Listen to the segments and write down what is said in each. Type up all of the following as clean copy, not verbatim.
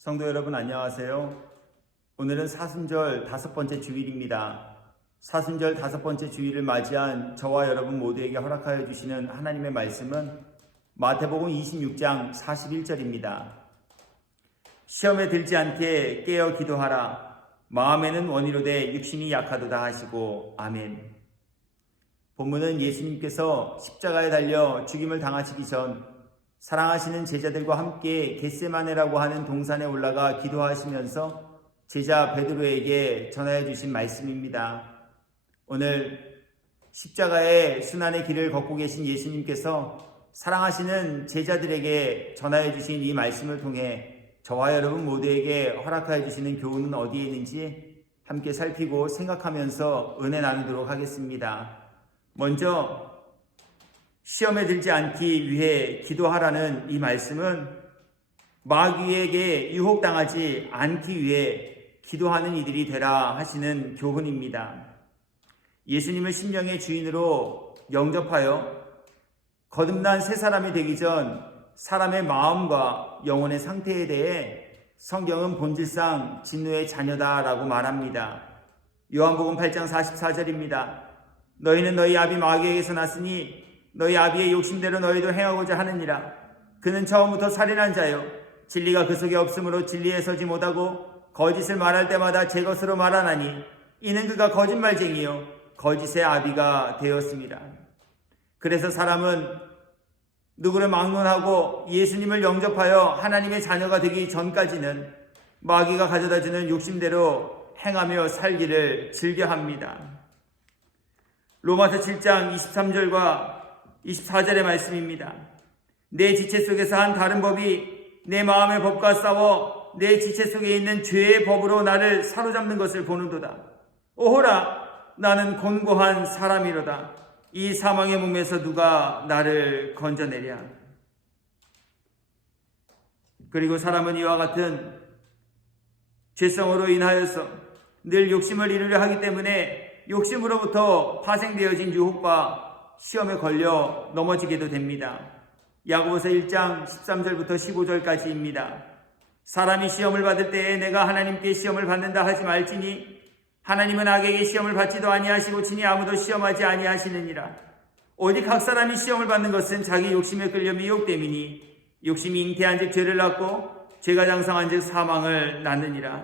성도 여러분 안녕하세요. 오늘은 사순절 5번째 주일입니다. 사순절 5번째 주일을 맞이한 저와 여러분 모두에게 허락하여 주시는 하나님의 말씀은 마태복음 26장 41절입니다. 시험에 들지 않게 깨어 기도하라. 마음에는 원이로되 육신이 약하도다 하시고 아멘. 본문은 예수님께서 십자가에 달려 죽임을 당하시기 전 사랑하시는 제자들과 함께 겟세마네라고 하는 동산에 올라가 기도하시면서 제자 베드로에게 전하여 주신 말씀입니다. 오늘 십자가의 순환의 길을 걷고 계신 예수님께서 사랑하시는 제자들에게 전하여 주신 이 말씀을 통해 저와 여러분 모두에게 허락하여 주시는 교훈은 어디에 있는지 함께 살피고 생각하면서 은혜 나누도록 하겠습니다. 먼저 시험에 들지 않기 위해 기도하라는 이 말씀은 마귀에게 유혹당하지 않기 위해 기도하는 이들이 되라 하시는 교훈입니다. 예수님을 심령의 주인으로 영접하여 거듭난 새 사람이 되기 전 사람의 마음과 영혼의 상태에 대해 성경은 본질상 진노의 자녀다라고 말합니다. 요한복음 8장 44절입니다. 너희는 너희 아비 마귀에게서 났으니 너희 아비의 욕심대로 너희도 행하고자 하느니라. 그는 처음부터 살인한 자요 진리가 그 속에 없으므로 진리에 서지 못하고 거짓을 말할 때마다 제 것으로 말하나니 이는 그가 거짓말쟁이요 거짓의 아비가 되었습니다. 그래서 사람은 누구를 막론하고 예수님을 영접하여 하나님의 자녀가 되기 전까지는 마귀가 가져다주는 욕심대로 행하며 살기를 즐겨합니다. 로마서 7장 23절과 24절의 말씀입니다. 내 지체 속에서 한 다른 법이 내 마음의 법과 싸워 내 지체 속에 있는 죄의 법으로 나를 사로잡는 것을 보는도다. 오호라 나는 곤고한 사람이로다. 이 사망의 몸에서 누가 나를 건져내랴. 그리고 사람은 이와 같은 죄성으로 인하여서 늘 욕심을 이루려 하기 때문에 욕심으로부터 파생되어진 유혹과 시험에 걸려 넘어지게도 됩니다. 야고보서 1장 13절부터 15절까지입니다. 사람이 시험을 받을 때에 내가 하나님께 시험을 받는다 하지 말지니 하나님은 악에게 시험을 받지도 아니하시고 친히 아무도 시험하지 아니하시느니라. 오직 각 사람이 시험을 받는 것은 자기 욕심에 끌려 미혹됨이니 욕심이 잉태한즉 죄를 낳고 죄가 장성한즉 사망을 낳느니라.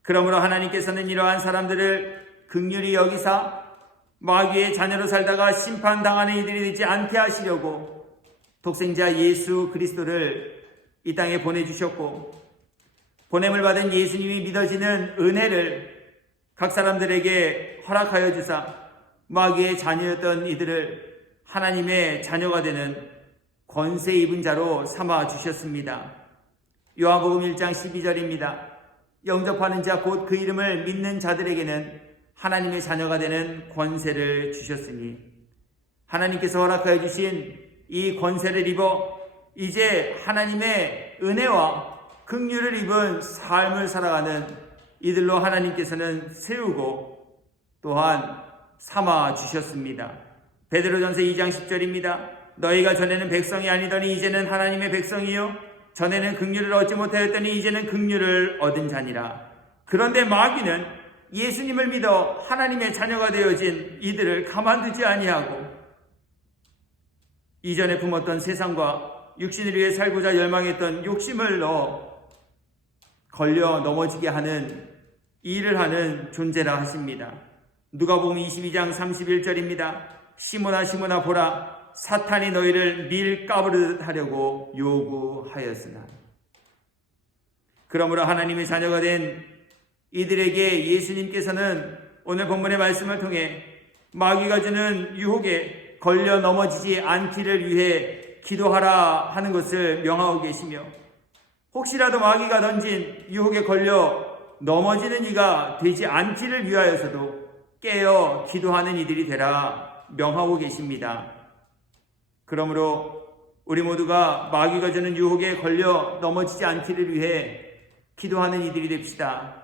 그러므로 하나님께서는 이러한 사람들을 긍휼히 여기사 마귀의 자녀로 살다가 심판당하는 이들이 되지 않게 하시려고 독생자 예수 그리스도를 이 땅에 보내주셨고 보냄을 받은 예수님이 믿어지는 은혜를 각 사람들에게 허락하여 주사 마귀의 자녀였던 이들을 하나님의 자녀가 되는 권세 입은 자로 삼아 주셨습니다. 요한복음 1장 12절입니다. 영접하는 자 곧 그 이름을 믿는 자들에게는 하나님의 자녀가 되는 권세를 주셨으니 하나님께서 허락하여 주신 이 권세를 입어 이제 하나님의 은혜와 긍휼을 입은 삶을 살아가는 이들로 하나님께서는 세우고 또한 삼아 주셨습니다. 베드로전서 2장 10절입니다. 너희가 전에는 백성이 아니더니 이제는 하나님의 백성이요 전에는 긍휼을 얻지 못하였더니 이제는 긍휼을 얻은 자니라. 그런데 마귀는 예수님을 믿어 하나님의 자녀가 되어진 이들을 가만두지 아니하고 이전에 품었던 세상과 육신을 위해 살고자 열망했던 욕심을 넣어 걸려 넘어지게 하는 일을 하는 존재라 하십니다. 누가복음 22장 31절입니다. 시몬아 시몬아 보라 사탄이 너희를 밀 까부르듯 하려고 요구하였으나. 그러므로 하나님의 자녀가 된 이들에게 예수님께서는 오늘 본문의 말씀을 통해 마귀가 주는 유혹에 걸려 넘어지지 않기를 위해 기도하라 하는 것을 명하고 계시며 혹시라도 마귀가 던진 유혹에 걸려 넘어지는 이가 되지 않기를 위하여서도 깨어 기도하는 이들이 되라 명하고 계십니다. 그러므로 우리 모두가 마귀가 주는 유혹에 걸려 넘어지지 않기를 위해 기도하는 이들이 됩시다.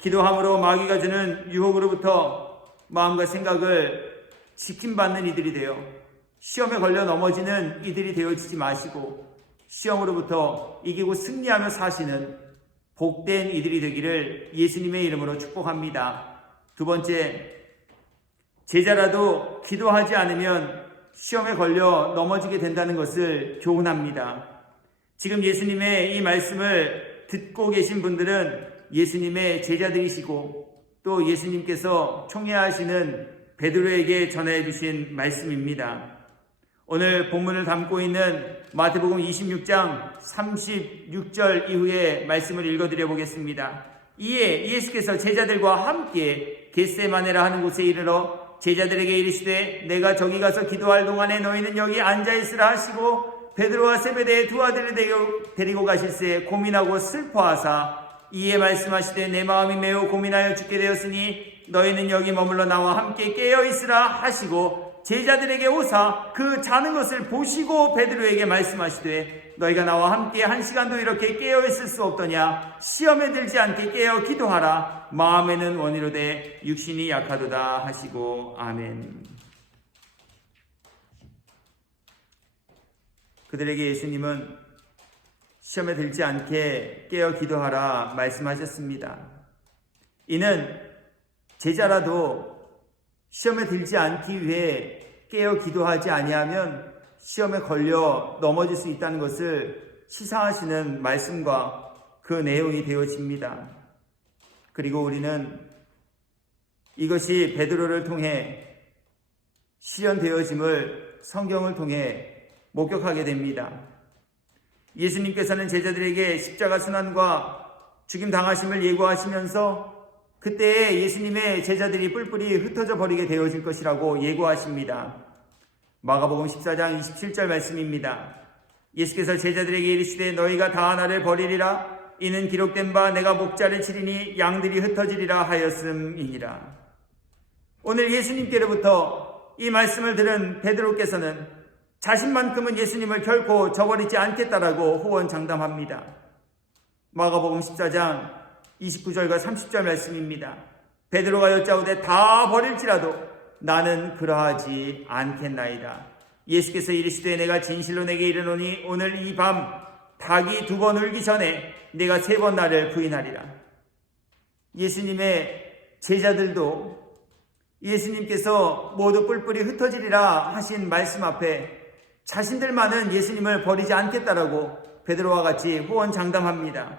기도함으로 마귀가 주는 유혹으로부터 마음과 생각을 지킴받는 이들이 되어 시험에 걸려 넘어지는 이들이 되어지지 마시고 시험으로부터 이기고 승리하며 사시는 복된 이들이 되기를 예수님의 이름으로 축복합니다. 두 번째, 제자라도 기도하지 않으면 시험에 걸려 넘어지게 된다는 것을 교훈합니다. 지금 예수님의 이 말씀을 듣고 계신 분들은 예수님의 제자들이시고 또 예수님께서 총회하시는 베드로에게 전해 주신 말씀입니다. 오늘 본문을 담고 있는 마태복음 26장 36절 이후의 말씀을 읽어드려 보겠습니다. 이에 예수께서 제자들과 함께 겟세마네라 하는 곳에 이르러 제자들에게 이르시되 내가 저기 가서 기도할 동안에 너희는 여기 앉아있으라 하시고 베드로와 세베대의 두 아들을 데리고 가실새 고민하고 슬퍼하사 이에 말씀하시되 내 마음이 매우 고민하여 죽게 되었으니 너희는 여기 머물러 나와 함께 깨어있으라 하시고 제자들에게 오사 그 자는 것을 보시고 베드로에게 말씀하시되 너희가 나와 함께 한 시간도 이렇게 깨어있을 수 없더냐 시험에 들지 않게 깨어 기도하라 마음에는 원이로되 육신이 약하도다 하시고 아멘. 그들에게 예수님은 시험에 들지 않게 깨어 기도하라 말씀하셨습니다. 이는 제자라도 시험에 들지 않기 위해 깨어 기도하지 아니하면 시험에 걸려 넘어질 수 있다는 것을 시사하시는 말씀과 그 내용이 되어집니다. 그리고 우리는 이것이 베드로를 통해 실현되어짐을 성경을 통해 목격하게 됩니다. 예수님께서는 제자들에게 십자가 순환과 죽임 당하심을 예고하시면서 그때에 예수님의 제자들이 뿔뿔이 흩어져 버리게 되어질 것이라고 예고하십니다. 마가복음 14장 27절 말씀입니다. 예수께서 제자들에게 이르시되 너희가 다 나를 버리리라 이는 기록된 바 내가 목자를 치리니 양들이 흩어지리라 하였음이니라. 오늘 예수님께로부터 이 말씀을 들은 베드로께서는 자신만큼은 예수님을 결코 저버리지 않겠다라고 호언장담합니다. 마가복음 14장 29절과 30절 말씀입니다. 베드로가 여짜오되 다 버릴지라도 나는 그러하지 않겠나이다. 예수께서 이르시되 내가 진실로 내게 이르노니 오늘 이 밤 닭이 2번 울기 전에 내가 3번 나를 부인하리라. 예수님의 제자들도 예수님께서 모두 뿔뿔이 흩어지리라 하신 말씀 앞에 자신들만은 예수님을 버리지 않겠다라고 베드로와 같이 호언장담합니다.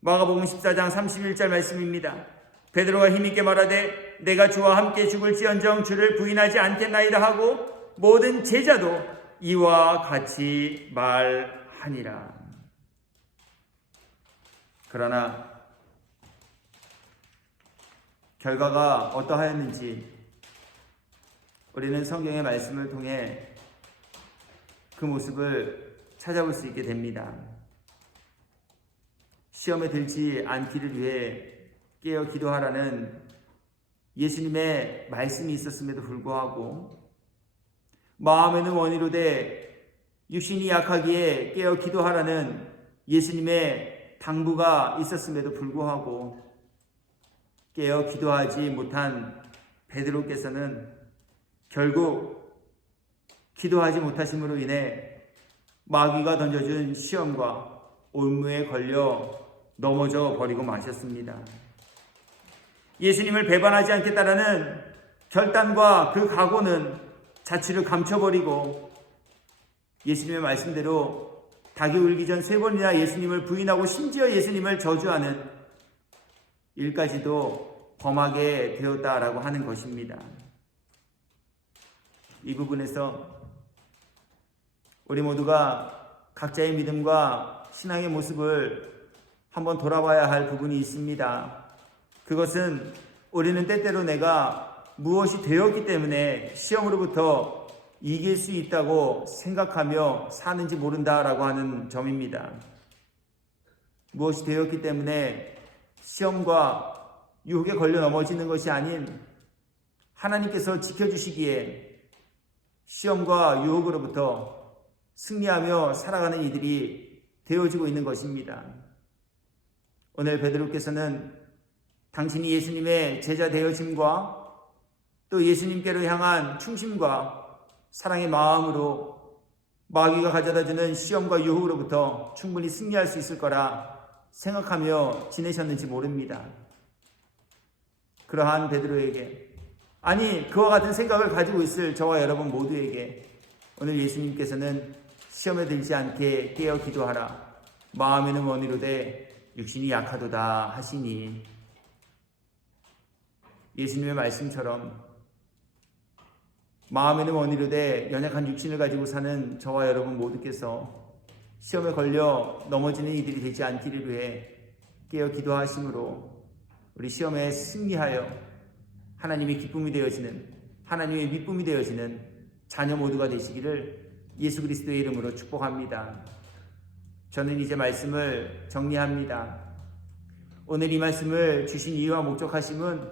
마가복음 14장 31절 말씀입니다. 베드로가 힘있게 말하되 내가 주와 함께 죽을지언정 주를 부인하지 않겠나이다 하고 모든 제자도 이와 같이 말하니라. 그러나 결과가 어떠하였는지 우리는 성경의 말씀을 통해 그 모습을 찾아볼 수 있게 됩니다. 시험에 들지 않기를 위해 깨어 기도하라는 예수님의 말씀이 있었음에도 불구하고 마음에는 원이로되 육신이 약하기에 깨어 기도하라는 예수님의 당부가 있었음에도 불구하고 깨어 기도하지 못한 베드로께서는 결국 기도하지 못하심으로 인해 마귀가 던져준 시험과 올무에 걸려 넘어져 버리고 마셨습니다. 예수님을 배반하지 않겠다라는 결단과 그 각오는 자취를 감춰버리고 예수님의 말씀대로 닭이 울기 전 3번이나 예수님을 부인하고 심지어 예수님을 저주하는 일까지도 범하게 되었다라고 하는 것입니다. 이 부분에서 우리 모두가 각자의 믿음과 신앙의 모습을 한번 돌아봐야 할 부분이 있습니다. 그것은 우리는 때때로 내가 무엇이 되었기 때문에 시험으로부터 이길 수 있다고 생각하며 사는지 모른다라고 하는 점입니다. 무엇이 되었기 때문에 시험과 유혹에 걸려 넘어지는 것이 아닌 하나님께서 지켜주시기에 시험과 유혹으로부터 승리하며 살아가는 이들이 되어지고 있는 것입니다. 오늘 베드로께서는 당신이 예수님의 제자 되어짐과 또 예수님께로 향한 충심과 사랑의 마음으로 마귀가 가져다주는 시험과 유혹으로부터 충분히 승리할 수 있을 거라 생각하며 지내셨는지 모릅니다. 그러한 베드로에게, 아니 그와 같은 생각을 가지고 있을 저와 여러분 모두에게 오늘 예수님께서는 시험에 들지 않게 깨어 기도하라. 마음에는 원이로되 육신이 약하도다 하시니, 예수님의 말씀처럼 마음에는 원이로되 연약한 육신을 가지고 사는 저와 여러분 모두께서 시험에 걸려 넘어지는 이들이 되지 않기를 위해 깨어 기도하심으로 우리 시험에 승리하여 하나님의 기쁨이 되어지는, 하나님의 기쁨이 되어지는 자녀 모두가 되시기를 예수 그리스도의 이름으로 축복합니다. 저는 이제 말씀을 정리합니다. 오늘 이 말씀을 주신 이유와 목적하심은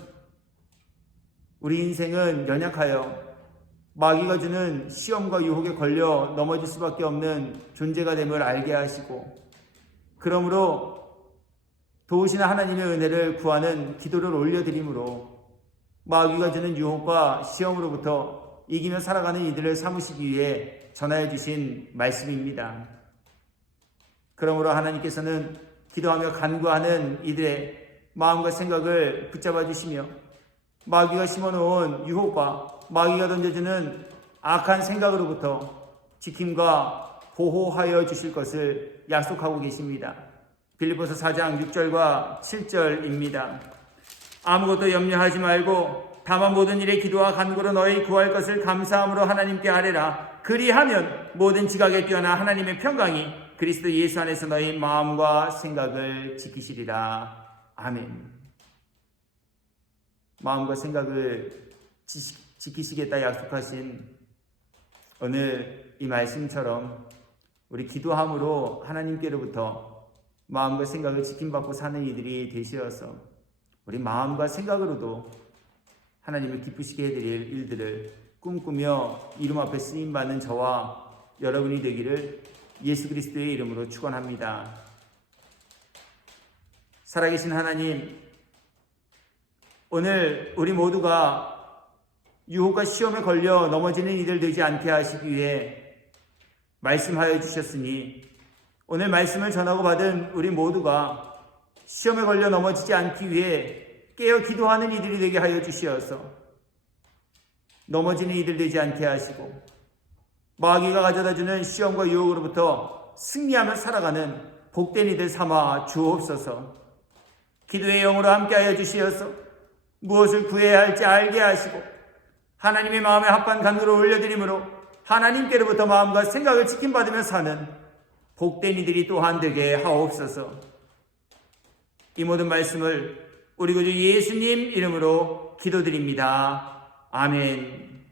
우리 인생은 연약하여 마귀가 주는 시험과 유혹에 걸려 넘어질 수밖에 없는 존재가 됨을 알게 하시고, 그러므로 도우시는 하나님의 은혜를 구하는 기도를 올려드림으로 마귀가 주는 유혹과 시험으로부터 이기며 살아가는 이들을 삼으시기 위해 전하여 주신 말씀입니다. 그러므로 하나님께서는 기도하며 간구하는 이들의 마음과 생각을 붙잡아 주시며 마귀가 심어놓은 유혹과 마귀가 던져주는 악한 생각으로부터 지킴과 보호하여 주실 것을 약속하고 계십니다. 빌립보서 4장 6절과 7절입니다. 아무것도 염려하지 말고 다만 모든 일에 기도와 간구로 너희 구할 것을 감사함으로 하나님께 아뢰라. 그리하면 모든 지각에 뛰어나 하나님의 평강이 그리스도 예수 안에서 너희 마음과 생각을 지키시리라. 아멘. 마음과 생각을 지키시겠다 약속하신 오늘 이 말씀처럼 우리 기도함으로 하나님께로부터 마음과 생각을 지킴받고 사는 이들이 되시어서 우리 마음과 생각으로도 하나님을 기쁘시게 해드릴 일들을 꿈꾸며 이름 앞에 쓰임받는 저와 여러분이 되기를 예수 그리스도의 이름으로 축원합니다. 살아계신 하나님, 오늘 우리 모두가 유혹과 시험에 걸려 넘어지는 이들 되지 않게 하시기 위해 말씀하여 주셨으니 오늘 말씀을 전하고 받은 우리 모두가 시험에 걸려 넘어지지 않기 위해 깨어 기도하는 이들이 되게 하여 주시어서 넘어지는 이들 되지 않게 하시고 마귀가 가져다주는 시험과 유혹으로부터 승리하며 살아가는 복된 이들 삼아 주옵소서. 기도의 영으로 함께하여 주시어서 무엇을 구해야 할지 알게 하시고 하나님의 마음에 합한 간구를 올려드림으로 하나님께로부터 마음과 생각을 지킴받으며 사는 복된 이들이 또한 되게 하옵소서. 이 모든 말씀을 우리 구주 예수님 이름으로 기도드립니다. 아멘.